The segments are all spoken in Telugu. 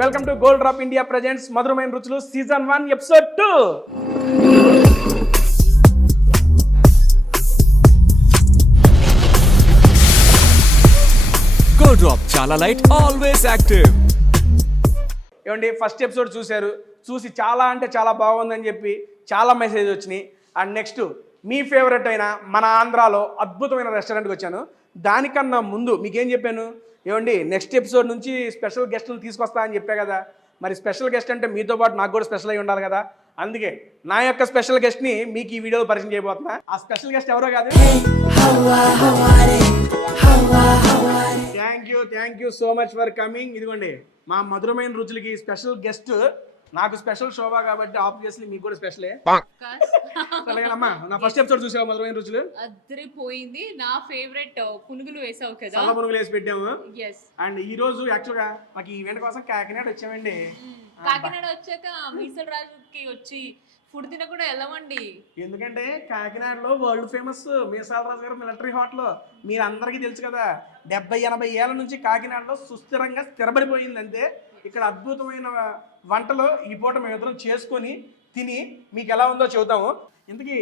Welcome to gold drop India presents మధురమైన రుచులు సీజన్ 1 ఎపిసోడ్ 2. గోల్డ్ డ్రాప్ చాలా లైట్, ఆల్వేస్ యాక్టివ్. ఏమండి, ఫస్ట్ ఎపిసోడ్ చూశారు, చూసి చాలా అంటే చాలా బాగుందని చెప్పి చాలా మెసేజ్ వచ్చినాయి. అండ్ నెక్స్ట్ మీ ఫేవరెట్ అయిన మన ఆంధ్రాలో అద్భుతమైన రెస్టారెంట్కి వచ్చాను. దానికన్నా ముందు మీకేం చెప్పాను, ఏమండి నెక్స్ట్ ఎపిసోడ్ నుంచి స్పెషల్ గెస్టులు తీసుకొస్తా అని చెప్పా కదా. మరి స్పెషల్ గెస్ట్ అంటే మీతో పాటు నాకు కూడా స్పెషల్ అయి ఉండాలి కదా. అందుకే నా యొక్క స్పెషల్ గెస్ట్ని మీకు ఈ వీడియోలో పరిచయం చేయబోతున్నా. ఆ స్పెషల్ గెస్ట్ ఎవరో కాదు, thank you so much for coming. ఇదిగోండి మా మధురమైన రుచులకి స్పెషల్ గెస్ట్. నాకు స్పెషల్ శోభా కాబట్టి ఆబ్వియస్లీ మీకు కూడా స్పెషలే. అమ్మా, నా ఫస్ట్ ఎపిసోడ్ చూసావా మధురమైన రుచులు? అదిరిపోయింది. నా ఫేవరెట్ పునుగులు వేసావు కదా, చాలా పునుగులు వేసి పెట్టాము. ఎస్. అండ్ ఈ రోజు యాక్చువల్ గా మాకు ఈవెంట్ కోసం కాకినాడ వచ్చామండి. కాకినాడ వచ్చాక మీసల రాజుకి వచ్చి ఫుడ్ తినకుండా వెళ్ళమండి. ఎందుకంటే కాకినాడలో వరల్డ్ ఫేమస్ మీసాల రాజు గారు మిలిటరీ హోటల్ మీరు అందరికీ తెలుసు కదా. 70-80 ఏళ్ళ నుంచి కాకినాడలో సుస్థిరంగా స్థిరపడిపోయింది. అంతే ఇక్కడ అద్భుతమైన వంటలు ఈ పూట మేమిద్దరం చేసుకొని తిని మీకు ఎలా ఉందో చెబుతాము. ఇంతకీ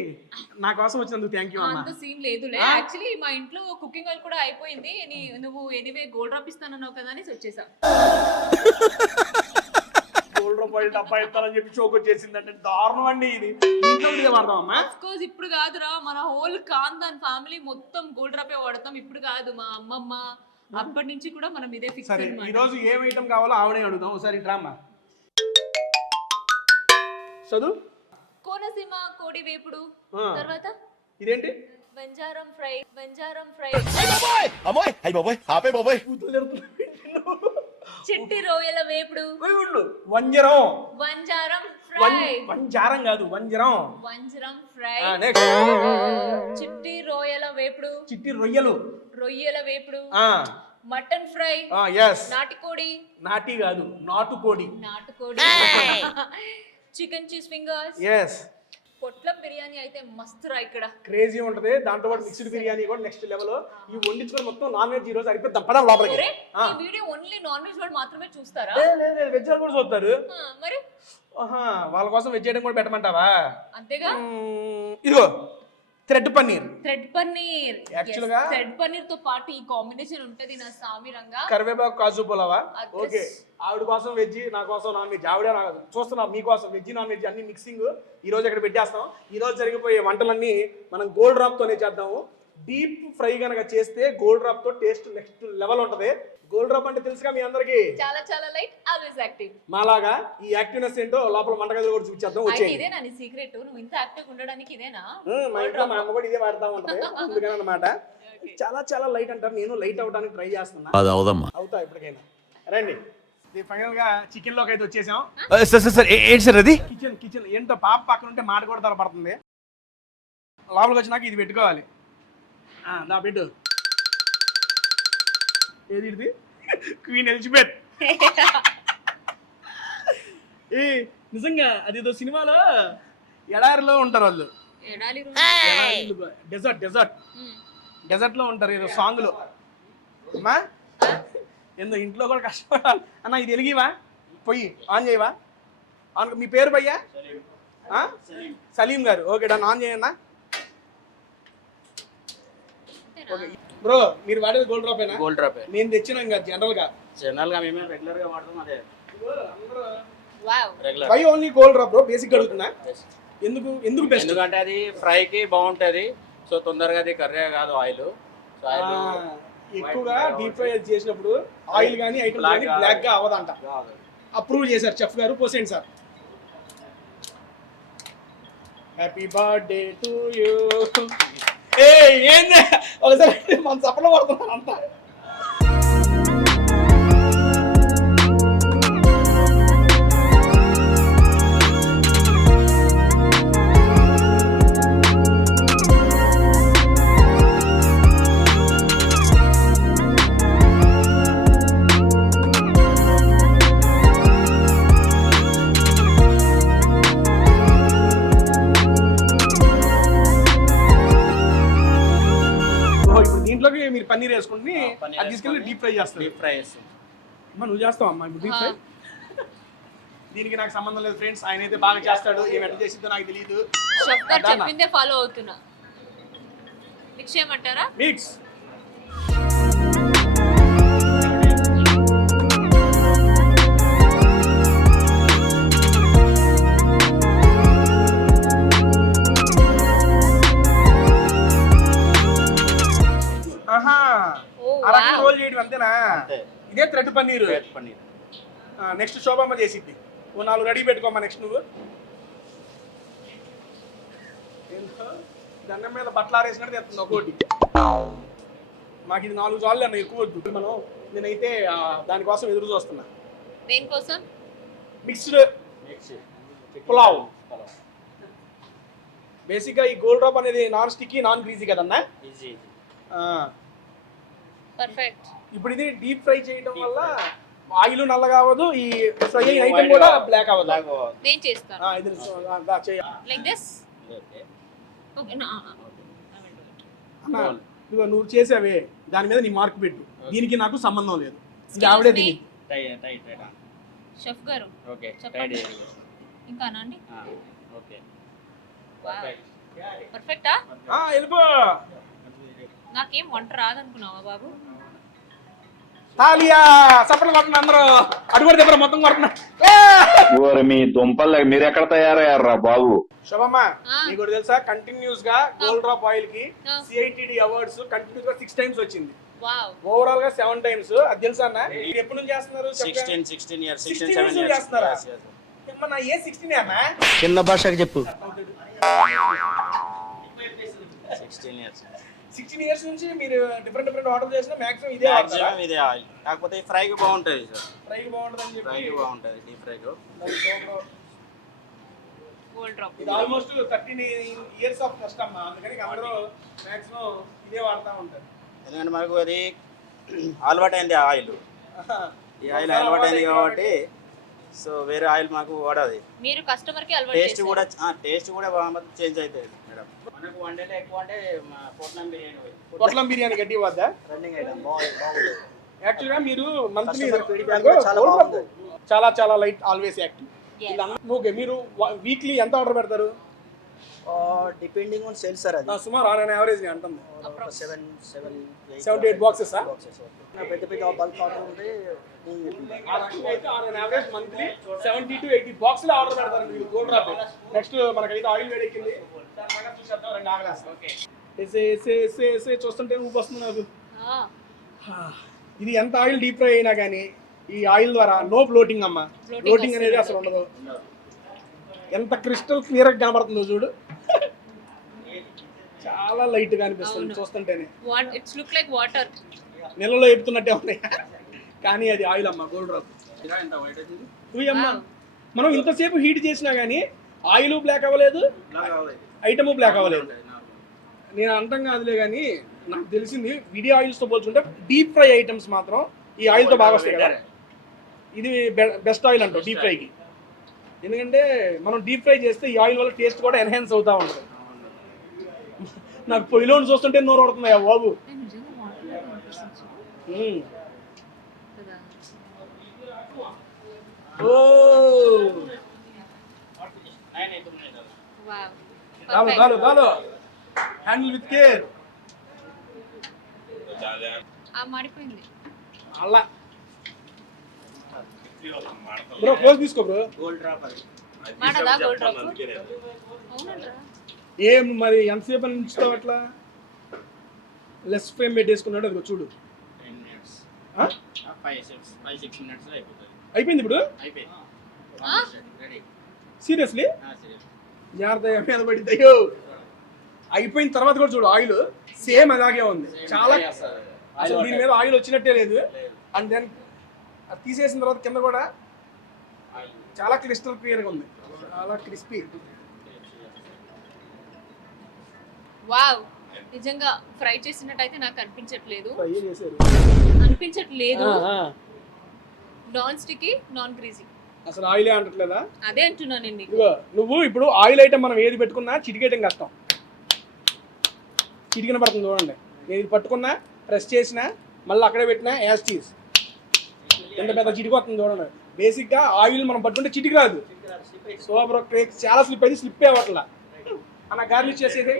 నా కోసం వచ్చినందుకు థ్యాంక్ యూ అమ్మా. అంత సీన్ లేదులే. యాక్చువల్లీ మా ఇంట్లో కుకింగ్ ఆయిల్ కూడా అయిపోయింది. నువ్వు ఎనీవే గోల్డ్ డ్రాప్ ఇస్తానన్నావు కదా అని వచ్చేసా. గోల్డ్ రూపాయలు డబ్బా ఇస్తానని చెప్పి షోక్ వచ్చేసిందంటే దారుణం అండి. ఇది ఇంట్లో వాడదామమ్మా. ఆఫ్ కోర్స్ ఇప్పుడు కాదురా, మన హోల్ ఖాన్దాన్ ఫ్యామిలీ మొత్తం గోల్డ్ డ్రాపే వాడతాం. ఇప్పుడు కాదు, మా అమ్మమ్మ అప్పటి నుంచి కూడా మనం ఇదే ఫిక్స్. సరే, ఈ రోజు ఏం ఐటమ్ కావాలో ఆవిడే అడుగుదాం. ఒకసారి డ్రామా చదువు. కోనసీమ కోడి వేపుడు, తర్వాత ఇదేంటి బంజారం ఫ్రై. చిట్టి రొయ్యల వేపుడు, వంజారం ఫ్రై. వంజారం కాదు, వంజరం ఫ్రై. చిట్టి రొయ్యల వేపుడు, చిట్టి రొయ్యల వేపుడు. Mutton fry. నాటుకోడి, నాటి కాదు నాటుకోడి. Chicken cheese fingers. పొట్లం బిర్యానీ అయితే మస్తు రా. ఇక్కడ క్రేజీ ఉంటది. దాంతో పాటు మిక్స్డ్ బిర్యానీ కూడా నెక్స్ట్ లెవెల్. ఈ వండించుకొని మొత్తం నాన్ వెజ్ ఈ రోజు అడిపిద్దాం. పద లోపలికి. ఈ వీడియో ఓన్లీ నాన్ వెజ్ వాళ్ళు మాత్రమే చూస్తారా? లేదు, వెజ్ వాళ్ళు కూడా చూస్తారు. మరి వాళ్ళ కోసం వెజ్ ఐటమ్ కూడా పెట్టమంటావా? అంతేగా. ఇదిగో థ్రెడ్ పన్నీర్. యాక్చువల్ గా థ్రెడ్ పన్నీర్ తో పాటు ఈ కాంబినేషన్ ఉంటది నా సామిరంగా. కరివేపాకు కాజు పులావా. ఓకే, ఆవిడ కోసం వెజ్, నా కోసం నాన్ వెజ్. ఆవిడ చూస్తున్నా మీకోసం వెజ్ నాన్ వెజ్ అన్ని మిక్సింగ్ ఈ రోజు ఇక్కడ పెట్టేస్తాం. ఈ రోజు జరిగిపోయే వంటలన్నీ మనం గోల్డ్ డ్రాప్ తోనే చేద్దాము. డీప్ ఫ్రై కనుక చేస్తే గోల్డ్ డ్రాప్ తో టేస్ట్ నెక్స్ట్ లెవెల్ ఉంటది. గోల్డ్ డ్రాప్ అంటే తెలుసుగా మీ అందరికి, చాలా చాలా లైట్, ఆల్వేస్ యాక్టివ్. మాలాగా ఈ యాక్టివ్నెస్ ఏంటో లోపల వంటగదిలో కూడా చూపించేద్దాం. వచ్చే ఇదేనా నీ సీక్రెట్? నువ్వు ఇంత యాక్టివ్ ఉండడానికి ఇదేనా? మా ఇంట్లో మా అమ్మ కూడా ఇదే వాడతా ఉంటది. అందుకని అన్నమాట. చాలా చాలా లైట్ అంటారు. నేను లైట్ అవడానికి ట్రై చేస్తున్నా. అవుతా ఇప్పటికైనా. రండి, ఫైనల్ గా చికెన్ లోకి అయితే వచ్చేసాం. అది కిచెన్ ఏంటో పాప పక్కన ఉంటే మాట కూడా తలపడుతుంది. లోపలికి వచ్చినాక ఇది పెట్టుకోవాలి. నా పెట్టు. ఏది ఇది? Queen Elizabeth. నిజంగా అదేదో సినిమాలో ఎడారిలో ఉంటారు వాళ్ళు. డెజర్ట్ లో ఉంటారు ఏదో సాంగ్ లో. అమ్మా ఏందో ఇంట్లో కూడా కష్టపడాలి అన్న. ఇది వెలిగివా? పొయ్యి ఆన్ చేయవా? ఆన్. మీ పేరు భయ్యా? సలీం గారు. Okay, done. ఆన్ చేయన్నా. ఓకే బ్రో, మీరు వాడేది గోల్డ్ డ్రాపేనా? Gold drop. నేను తెచ్చినాం కదా జనరల్ గా మేము రెగ్యులర్ గా వాడతాం. అదే wow. Regular. Why only Gold Drop bro? Basic అడుగుతున్నా. ఎందుకు బెస్ట్? ఎందుకంటే అది ఫ్రై కి బాగుంటది. సో తొందరగా అది కర్రీ కాదు, ఆయిల్. సో ఆయిల్ ఎక్కువగా డీప్ ఫ్రై చేసినప్పుడు ఆయిల్ గానీ ఐటమ్ గానీ బ్లాక్ గా అవ్వదంట. అప్రూవ్ చేశారు చెఫ్ గారు. పోసేయండి sir. Happy birthday to you. ఏంది ఒకసారి మన చప్పట్లు పడుతున్నాను అంతా. దీంట్లోకి మీరు పన్నీర్ వేసుకుని అది తీసుకెళ్ళి డీప్ ఫ్రై చేస్తారు. డీప్ ఫ్రై చేస్తాం. నువ్వు చేస్తావు అమ్మా డీప్ ఫ్రై? దీనికి నాకు సంబంధం లేదు ఫ్రెండ్స్. ఆయన అయితే బాగా చేస్తాడు, ఏం ఎట్లా చేసిద్దో నాకు తెలియదు. షెఫ్ గారు చెప్పిందే ఫాలో అవుతున్నా. మిక్స్ చేయమంటారా? మిక్స్. ఆహా, ఓ ఆ రకంగా వావ్. రోల్ చేయడం అంతేనా? అంతే. ఇదే thread paneer. Rate paneer. Next Shobhamma చేసిద్ది. ఓ 4 రెడీ పెట్టుకోమ్మా. నెక్స్ట్ నువ్వు దండం మీద బట్టలు ఆరేసినట్టు తెస్తుంది ఒక్కోటి. మాకు ఇది 4 చాలు అన్న, ఎక్కువ వద్దు. నేనైతే దానికోసం ఎదురు చూస్తున్నా. దేనికోసం? మిక్స్డ్ పులావ్. బేసిక్గా ఈ గోల్డ్ డ్రాప్ అనేది నాన్ స్టిక్కీ, నాన్ గ్రీజీ కదన్నా. ఈజీ. పర్ఫెక్ట్. ఇప్పుడు ఇది డీప్ ఫ్రై చేయడం వల్ల ఆయిల్ నల్లగా అవ్వదు, ఈ ఫ్రై అయిన ఐటమ్ కూడా బ్లాక్ అవ్వదు. నేను చేస్తాను. ఇది లైక్ దిస్. ఓకే. ఓకే నా అన్న, నువ్వు చేసావే దాని మీద నీ మార్క్ పెట్టు. దీనికి నాకు సంబంధం లేదు. ఇది ఆవిడే తిని. టైట్. షెఫ్ గారు ఓకే. చెప్పండి. ఇంకా అండి. ఓకే. పర్ఫెక్టా? వెళ్ళిపో. నాకేం వంట రాదనుకున్నావా బాబు? తాలియా చప్పట్లు కొట్టండి అందరూ. అడుగుడు దగ్గర మొత్తం కొడుతున్నా. మీ దుంపలు మీరు ఎక్కడ తయారయ్యారా బాబు? శోభమ్మ, నీకు ఒకటి తెలుసా? కంటిన్యూస్ గా గోల్డ్ డ్రాప్ ఆయిల్ కి CITD అవార్డ్స్ కంటిన్యూస్ గా 6 times వచ్చింది. వావ్. ఓవరాల్ గా 7 times. అది తెలుసా అన్న? మీరు ఎప్పటి నుంచి చేస్తున్నారు? 16 years, 16 17 years years చేస్తున్నారా? Yes. ఏమ్మా, ఏ 16 అన్నా? చిన్న భాషకు చెప్పు. 16 years. 16 years నుంచి మీరు డిఫరెంట్ ఆర్డర్ చేసినా మాక్సిమం ఇదే వాడతారా? మాక్సిమం ఇదే ఆయిల్. కాకపోతే ఫ్రై కి బాగుంటది సార్. ఫ్రై బాగుంటుందని ఫ్రై చెప్పి కి బాగుంటది, డీప్ ఫ్రై కు. Gold drop. ఇది ఆల్మోస్ట్ 13 years ఆఫ్ కష్టం. అందుకని అందరూ మాక్సిమం ఇదే వాడుతూ ఉంటారు. ఎందుకంటే మనకు అది అలవాటైంది ఆయిల్. ఈ ఆయిల్ అలవాటైంది కాబట్టి సో వేరే ఆయిల్ మాకు వాడది. మీరు కస్టమర్ కి అలవాటు టేస్ట్ చేశారు. కూడా టేస్ట్ కూడా చేంజ్ అవుతుంది మేడం. మనకు వన్ డేలో ఎక్కువ అంటే పొట్లం బిర్యానీ. పొట్లం బిర్యానీ గట్టి వద్దా? రన్నింగ్ ఐటమ్ బాగుంది. యాక్చువల్గా మీరు మంత్లీ చాలా బాగుంది. చాలా light, always active. Yes. Okay, మీరు వీక్లీ ఎంత ఆర్డర్ పెడతారు? Depending on sales sir. అది సుమారు ఆన్ యావరేజ్ అంటుంది 7-8 బాక్సెస్. పెద్ద పెద్ద బల్క్ ఆర్డర్ ఉంటే అయితే ఆన్ యావరేజ్ మంత్లీ 70 to 80 బాక్సులు ఆర్డర్ పెడతారు మీరు గోల్డ్ డ్రాప్. నెక్స్ట్ మనకైతే ఆయిల్ వేడెక్కింది. చూసేద్దాం, రెండు ఆగలేస్తాం. చూస్తుంటే ఊపి వస్తుంది నాకు. ఇది ఎంత ఆయిల్ డీప్ ఫ్రై అయినా కానీ ఈ ఆయిల్ ద్వారా నో ఫ్లోటింగ్ అమ్మా. ఫ్లోటింగ్ అనేది అసలు ఉండదు. ఎంత క్రిస్టల్ క్లియర్ గా కనబడుతుందో చూడు. చాలా లైట్ గా అనిపిస్తుంది చూస్తుంటేనే. It's look like water. నెలలో ఎప్పుతున్నట్టే ఉన్నాయి కానీ అది ఆయిల్ అమ్మా, గోల్డ్ డ్రాప్. అమ్మా, మనం ఇంతసేపు హీట్ చేసినా కానీ ఆయిల్ బ్లాక్ అవ్వలేదు, ఐటమ్ బ్లాక్ అవ్వలేదు. నేను అంటాం కాదులే కానీ నాకు తెలిసింది విడి ఆయిల్స్తో పోల్చుకుంటే డీప్ ఫ్రై ఐటమ్స్ మాత్రం ఈ ఆయిల్తో బాగా వస్తాయి కదా. ఇది బెస్ట్ ఆయిల్ అంటాం డీప్ ఫ్రైకి. ఎందుకంటే మనం డీప్ ఫ్రై చేస్తే ఈ ఆయిల్ వల్ల టేస్ట్ కూడా ఎన్హాన్స్ అవుతూ ఉంటుంది. నాకు పొయ్యిలో చూస్తుంటే నోరు పడుతున్నాయా బాబు. Handle with care. మాడిపోయింది. అలా బ్రో క్లోజ్ తీసుకో బ్రో. గోల్డ్ డ్రాప్ అది. మాడదా గోల్డ్ డ్రాప్? అవునంట్రా. ఏం మరి ఎంతసేపు ఉంచుతావు అట్లా? లెస్ ఫ్లేమ్ పెట్టేసుకున్నాడు. అది చూడు 10 minutes. 5-6 minutes లో అయిపోతుంది. అయిపోయింది ఇప్పుడు. అయిపోయింది. రెడీ. Seriously serious. జాగ్రత్త మీద పడింది. అయ్యో, అయిపోయిన తర్వాత కూడా చూడు ఆయిల్ సేమ్ అలాగే ఉంది. చాలా అసలు దీని మీద ఆయిల్ వచ్చినట్టే లేదు. అండ్ దెన్ అది తీసేసిన తర్వాత కింద కూడా చాలా క్రిస్టల్ క్లియర్గా ఉంది, చాలా క్రిస్పీ. వావ్, నిజంగా ఫ్రై చేసినట్టయితే నాకు అనిపించట్లేదు. ఫ్రై చేశారు అనిపించట్లేదు. Non sticky, non greasy. అసలు ఆయిలే అంటట్లేదా? అదే అంటున్నా నేను నీకు. ఇదిగో నువ్వు ఇప్పుడు ఆయిల్ ఐటమ్ మనం ఏది పెట్టుకున్నా చిటికేయటం కష్టం. చిటికిన పడుతుంది చూడండి. నేను ఇది పట్టుకున్నా, ప్రెస్ చేసినా, మళ్ళీ అక్కడే పెట్టినా యాజ్ చీజ్ ఎంత పెద్ద చిటికి వస్తుంది చూడండి. బేసిక్గా ఆయిల్ మనం పట్టుకుంటే చిటికి రాదు. సూపర్, చాలా స్లిప్ అయితే స్లిప్ అవ్వట్లా అన్న. గార్లిష్ చేసేది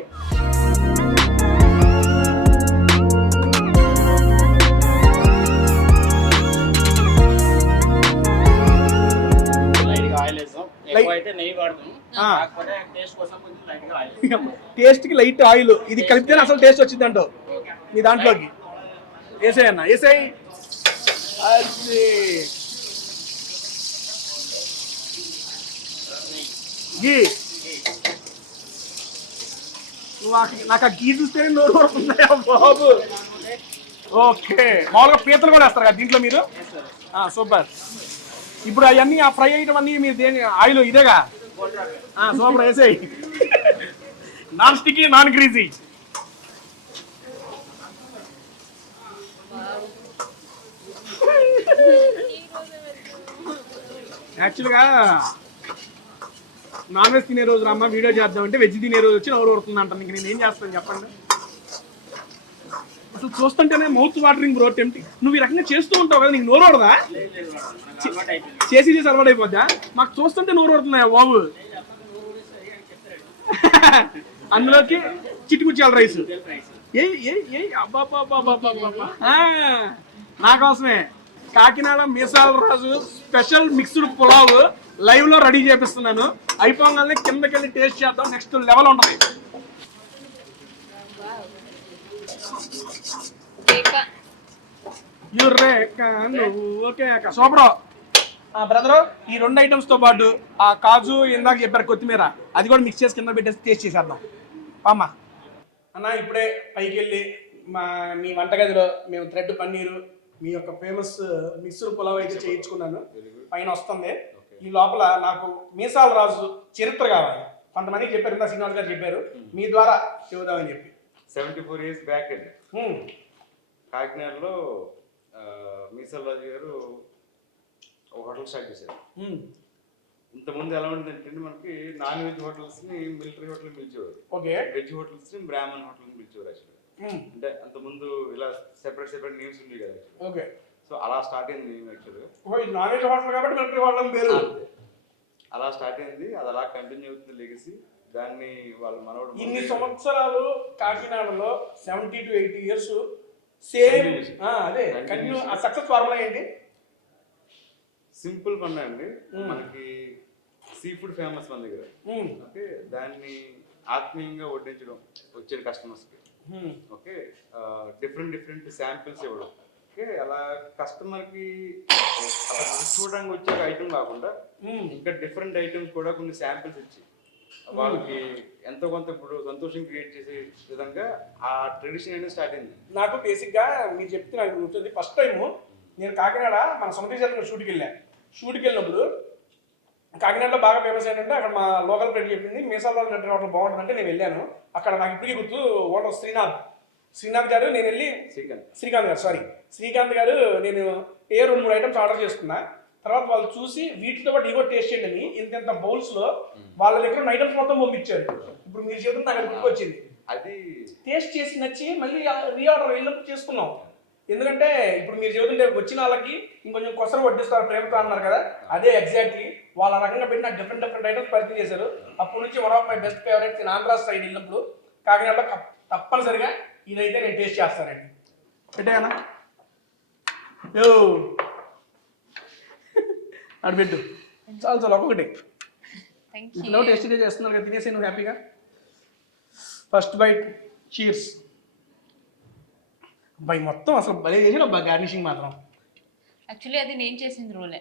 లైట్గా ఆయిల్ వేస్తాం, ఎక్కువ అయితే నెయ్యి వాడతాం, ఆ. కాకపోతే టేస్ట్ కోసం కొంచెం లైట్గా ఆయిల్. టేస్ట్కి లైట్ ఆయిల్, ఇది కలిపితేనే అసలు టేస్ట్ వచ్చింది అంటావు మీ దాంట్లోకి. వేసేయి అన్న, వేసేయి. అది గీ. నాకు ఆ గీ చూస్తేనే నోరు పడుతున్నాయా బాబు. ఓకే, మామూలుగా పీతలు కూడా వేస్తారు కదా దీంట్లో మీరు. సూపర్. ఇప్పుడు అవన్నీ ఆ ఫ్రై ఐటమ్ అన్నీ మీరు దేని ఆయిల్ ఇదేగా. సూపర్, వేసేయి. Non sticky, non greasy. యాక్చువల్గా నాన్ వెజ్ తినే రోజు అమ్మ వీడియో చేద్దామంటే వెజ్ తినే రోజు వచ్చి నోరు కొడుతుంది అంటాను. ఇంక నేను ఏం చేస్తాను చెప్పండి. అసలు చూస్తుంటేనే మౌత్ వాటరింగ్ బ్రో. టెంప్టీ. నువ్వు ఈ రకంగా చేస్తూ ఉంటావు కదా, నీకు నోరు కొడదా? చేసి చేసి అలవాటు అయిపోద్దా? మాకు చూస్తుంటే నోరు కొడుతున్నాయా బాబు. అందులోకి చిట్టుకుచ్చాల రైస్. నా కోసమే కాకినాడ మీసాల రాజు స్పెషల్ మిక్స్డ్ పులావ్ లైవ్ లో రెడీ చేపిస్తున్నాను. అయిపోగానే కిందకి వెళ్ళి టేస్ట్ చేద్దాం. నెక్స్ట్ లెవెల్ ఉంటుంది. Okay super brother. ఈ 2 ఐటమ్స్ తో పాటు ఆ కాజు ఇందాక చెప్పారు కొత్తిమీర, అది కూడా మిక్స్ చేసి కింద పెట్టేసి టేస్ట్ చేసేద్దాం. అమ్మా అన్న, ఇప్పుడే పైకి వెళ్ళి మీ వంటగదిలో మేము థ్రెడ్ పన్నీరు, మీ యొక్క ఫేమస్ మిక్స్డ్ పులావ్ అయితే చేయించుకున్నాను. పైన వస్తుంది. ఈ లోపల నాకు మీసాల రాజు చరిత్ర కావాలి. కొంతమందికి చెప్పారు, ఇందా శ్రీనివాస్ గారు చెప్పారు, మీ ద్వారా చెబుదామని చెప్పి. 74 years బ్యాక్ అండి కాకినాడలో మీసాల రాజు గారు ఒక హోటల్ స్టార్ట్ చేశారు. ఇంతకుముందు ఎలా ఉంటుందంటే మనకి నాన్ వెజ్ హోటల్స్ ని మిలిటరీ హోటల్ పిలిచేవారు, వెజ్ హోటల్స్ ని బ్రాహ్మణ్ హోటల్ పిలిచేవారు. యాక్చువల్గా అంటే అంతకుముందు ఇలా సెపరేట్ నేమ్స్ ఉండేవి కదా. సో అలా స్టార్ట్ అయింది నేమ్ యాక్చువల్గా. నాన్ వెజ్ హోటల్ కాబట్టి మిలిటరీ హోటల్ పేరు అలా స్టార్ట్ అయింది. అది అలా కంటిన్యూ అవుతుంది లెగసీ. దాన్ని వాళ్ళ మనవడు ఇన్ని సంవత్సరాలు కాకినాడలో 70 to 80 years సేమ్ అదే కంటిన్యూ. ఆ సక్సెస్ ఫార్ములా ఏంటి? సింపుల్ పని అండి. మనకి సీ ఫుడ్ ఫేమస్ మన దగ్గర. ఓకే, దాన్ని ఆత్మీయంగా వడ్డించడం వచ్చే కస్టమర్స్కి. ఓకే, డిఫరెంట్ శాంపిల్స్ ఇవ్వడం. ఓకే, అలా కస్టమర్కి చూడడానికి వచ్చే ఐటమ్ కాకుండా ఇంకా డిఫరెంట్ ఐటమ్స్ కూడా కొన్ని శాంపిల్స్ ఇచ్చి వాళ్ళకి ఎంతో కొంత ఇప్పుడు సంతోషం క్రియేట్ చేసే విధంగా ఆ ట్రెడిషన్ అనేది స్టార్ట్ అయింది. నాకు బేసిక్గా మీరు చెప్తే నాకు గుర్తుంది. ఫస్ట్ టైము నేను కాకినాడ మన సొంత షూట్కి వెళ్ళినప్పుడు కాకినాడలో బాగా ఫేమస్ ఏంటంటే అక్కడ మా లోకల్ ఫ్రెండ్ చెప్పింది మీసాల నెట్ హోటల్ బాగుంటుందంటే నేను వెళ్ళాను. అక్కడ నాకు ఇప్పటికీ గుర్తు ఓటర్ శ్రీనాథ్ గారు, నేను వెళ్ళి శ్రీకాంత్ గారు నేను 2-3 ఐటమ్స్ ఆర్డర్ చేసుకున్నా. తర్వాత వాళ్ళు చూసి వీటితో పాటు ఇగో టేస్ట్ చేయండి అని ఇంత బౌల్స్లో వాళ్ళ దగ్గర ఉన్న ఐటమ్స్ మొత్తం పంపించారు. ఇప్పుడు మీరు చెబుతుంటే నాకు గుర్తుకొచ్చింది. అది టేస్ట్ చేసి నచ్చి మళ్ళీ రీఆర్డర్ వెళ్ళినప్పుడు చేసుకున్నాం. ఎందుకంటే ఇప్పుడు మీరు చెబుతుంటే వచ్చిన వాళ్ళకి ఇంకొంచెం కొసరు వడ్డిస్తారు ప్రేమతో అన్నారు కదా, అదే ఎగ్జాక్ట్లీ వాళ్ళ రకంగా పెట్టిన డిఫరెంట్ ఐటమ్స్ పరిచయం చేశారు. అప్పటి నుంచి one of my best favourites in Andhra side వెళ్ళినప్పుడు కాకినాడలో తప్పనిసరిగా ఇదైతే నేను టేస్ట్ చేస్తానండి. పెట్టానా అటు పెట్టు. చాలు ఒక్కొక్కటి టేస్ట్ చేస్తున్నారు కదా, తినేసి నువ్వు హ్యాపీగా. First bite, cheers. అబ్బాయి మొత్తం అసలు భలే చేసాడు అబ్బా గార్నిషింగ్ మాత్రం. యాక్చువల్లీ అది నేను చేసింది రోలే.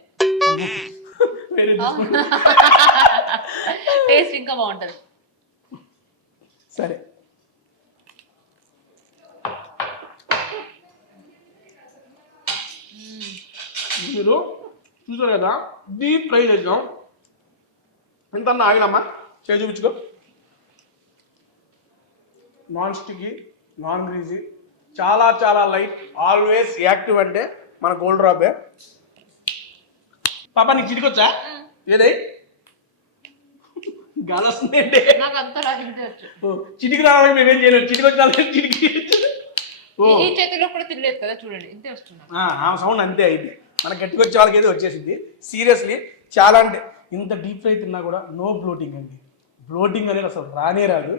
టేస్ట్ ఇంకా బాగుంటుంది. సరే, మీరు చూసారు కదా, డీప్ ఫ్రై చేద్దాం. ఎంత ఆగిలమ్మా చేసి చూపించుకో. నాన్ స్టిక్కీ, నాన్ గ్రీజీ, చాలా లైట్, ఆల్వేస్ యాక్టివ్. అంటే మన గోల్డ్ డ్రాపే. పాప నీకు చిటికొచ్చా? ఏదై గాలి వస్తుందండి. చిటికి రావాలి మేమేం చేయలేదు. చిటికి ఈ చేతిలో కూడా తినలేదు కదా, చూడండి ఇంతే వస్తుంది. సౌండ్ అంతే అయితే మన గట్టిగా వచ్చే వాళ్ళకి అయితే వచ్చేసింది. సీరియస్లీ చాలా అంటే ఇంత డీప్ ఫ్రై తిన్నా కూడా నో బ్లోటింగ్ అండి. బ్లోటింగ్ అనేది అసలు రానే రాదు.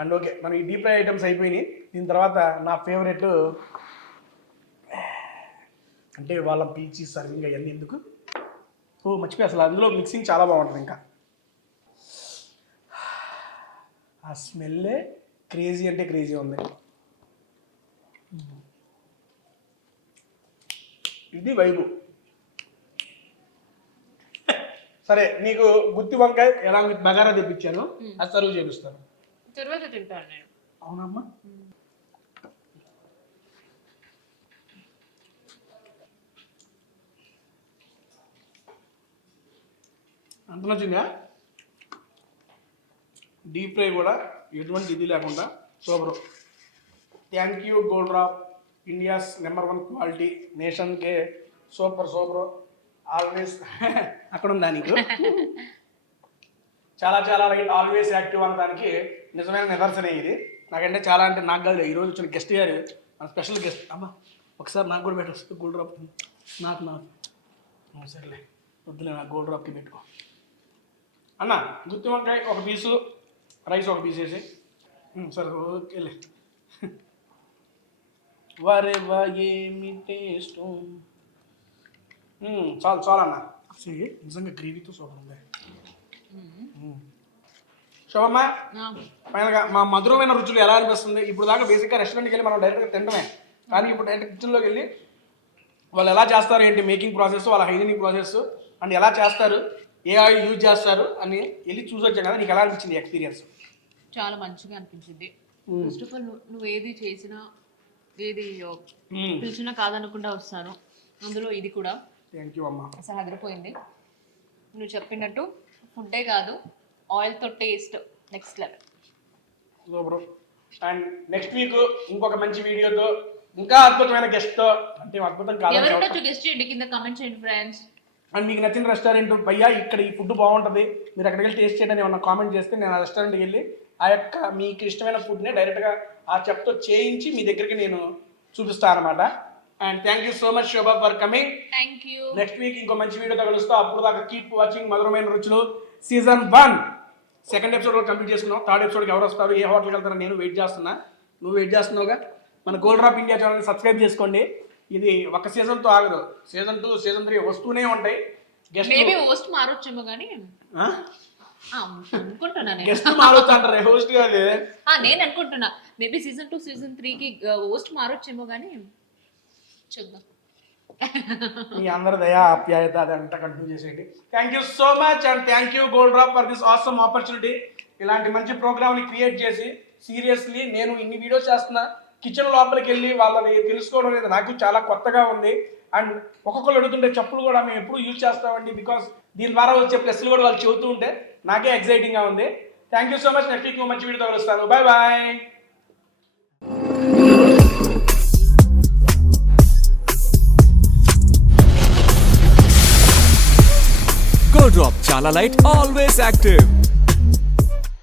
అండ్ ఓకే, మనం ఈ డీప్ ఫ్రై ఐటమ్స్ అయిపోయినాయి. దీని తర్వాత నా ఫేవరెట్ అంటే వాళ్ళని పిలిచి సర్వింగ్ అవన్నీ ఎందుకు, మర్చిపోయి అసలు అందులో మిక్సింగ్ చాలా బాగుంటుంది. ఇంకా ఆ స్మెల్లే క్రేజీ అంటే క్రేజీ ఉంది. ఇది వైబు. సరే, నీకు గుత్తి వంకాయ ఎలా బగారా తెప్పించాను, అది సర్వ్ చేపిస్తాను. తర్వాత తింటాను నేను. అవునమ్మా. అంత నచ్చిందా? డీప్ ఫ్రై కూడా ఎటువంటి ఇది లేకుండా super. Thank you gold drop, India's number 1 quality, నేషన్కే సూపర్ సూపర్ ఆల్వేస్. అక్కడ ఉందా నీకు? చాలా చాలా రైట్, ఆల్వేస్ యాక్టివ్ అనడానికి నిజమైన నిదర్శనం ఇది. నాకంటే చాలా అంటే నాకు కాదు, ఈరోజు వచ్చిన గెస్ట్ గారు మన స్పెషల్ గెస్ట్. అమ్మా ఒకసారి నాకు కూడా పెట్టొస్తుంది గోల్డ్ డ్రాప్. నాకు సరేలే వద్దులే, నాకు గోల్డ్ డ్రాప్కి పెట్టుకో అన్న. గుత్తి వంకాయ ఒక పీసు, రైస్ ఒక పీస్ వేసి. సరే ఓకేలే. వరే వా ఏమి టేస్ట్. చాలు చాలు అన్న. నిజంగా గ్రేవీతో సూపర్ ఉంది. శోభమ్మ, ఫైనల్గా మా మధురమైన రుచులు ఎలా అనిపిస్తుంది? ఇప్పుడు దాకా బేసిక్గా రెస్టారెంట్కి వెళ్ళి మనం డైరెక్ట్గా తినడమే, కానీ ఇప్పుడు డైరెక్ట్ కిచెన్లోకి వెళ్ళి వాళ్ళు ఎలా చేస్తారు, ఏంటి మేకింగ్ ప్రాసెస్, వాళ్ళ హైజీనిక్ ప్రాసెస్ అండ్ ఎలా చేస్తారు, ఏ ఆయిల్ యూజ్ చేస్తారు అని వెళ్ళి చూసి వచ్చాం కదా. నీకు ఎలా అనిపించింది ఎక్స్పీరియన్స్? చాలా మంచిగా అనిపించింది. ఫస్ట్ ఆఫ్ ఆల్ నువ్వు ఏది చేసినా, ఏది పిలిచినా కాదనకుండా వస్తాను. అందులో ఇది కూడా థ్యాంక్ యూ అమ్మా. అసలు అదిరిపోయింది. నువ్వు చెప్పినట్టు ఫుడ్డే కాదు, ఆయిల్తో taste next level. Super. And next week ఇంకొక మంచి వీడియోతో, ఇంకా అద్భుతమైన గెస్ట్తో, అంటే అద్భుతం కాదు, ఎవరితో గెస్ట్ చేయండి, కింద కామెంట్ చేయండి ఫ్రెండ్స్. అండ్ మీకు నచ్చిన రెస్టారెంట్ భయ్యా ఇక్కడ ఈ ఫుడ్ బాగుంటుంది, మీరు అక్కడికి వెళ్ళి టేస్ట్ చేయడానికి ఏమన్నా కామెంట్ చేస్తే నేను ఆ రెస్టారెంట్కి వెళ్ళి ఆ యొక్క మీకు ఇష్టమైన ఫుడ్ని డైరెక్ట్గా ఆ చెఫ్తో చేయించి మీ దగ్గరికి నేను చూపిస్తాను అనమాట. And thank you so much Shobha for coming. Thank you. Next week ఇంకో మంచి వీడియోతో కలుస్తా. అప్పుడు దాకా కీప్ వాచింగ్ మధురమైన రుచులు సీజన్ 1 సెకండ్ ఎపిసోడ్ కూడా కంప్లీట్ చేసుకున్నాం. థర్డ్ ఎపిసోడ్కి ఎవరు వస్తారు, ఏ హోటల్కి వెళ్తారో నేను వెయిట్ చేస్తున్నా. నువ్వు వెయిట్ చేస్తున్నావుగా. మన గోల్డ్ డ్రాప్ ఇండియా ఛానల్ని సబ్స్క్రైబ్ చేసుకోండి. ఇది ఒక సీజన్తో ఆగదు, సీజన్ 2 సీజన్ 3 వస్తూనే ఉంటాయి. మేబీ హోస్ట్ మారొచ్చేమో కానీ అనుకుంటున్నా నేను. గెస్ట్ మారొచ్చు అంటారు, హోస్ట్ కాదు. నేను అనుకుంటున్నా మేబీ సీజన్ 2 సీజన్ 3కి హోస్ట్ మారొచ్చేమో కానీ చూద్దాం. మీ అందరి దయా ఆప్యాయత అదంతా కంటిన్యూ చేసేయండి. Thank you so much and thank you gold drop for this awesome opportunity. ఇలాంటి మంచి ప్రోగ్రామ్ని క్రియేట్ చేసి సీరియస్లీ నేను ఇన్ని వీడియోస్ చేస్తున్నా, కిచెన్ లోపలికి వెళ్ళి వాళ్ళని తెలుసుకోవడం అనేది నాకు చాలా కొత్తగా ఉంది. అండ్ ఒక్కొక్కరు అడుగుతుంటే చెప్పులు కూడా మేము ఎప్పుడు యూజ్ చేస్తామండి, బికాస్ దీని ద్వారా వచ్చే ప్లస్లు కూడా వాళ్ళు చెబుతూ ఉంటే నాకే ఎక్సైటింగ్గా ఉంది. Thank you so much. Next week మంచి వీడియోతో కలుస్తాను. Bye bye. Gold Drop, chala light, always active.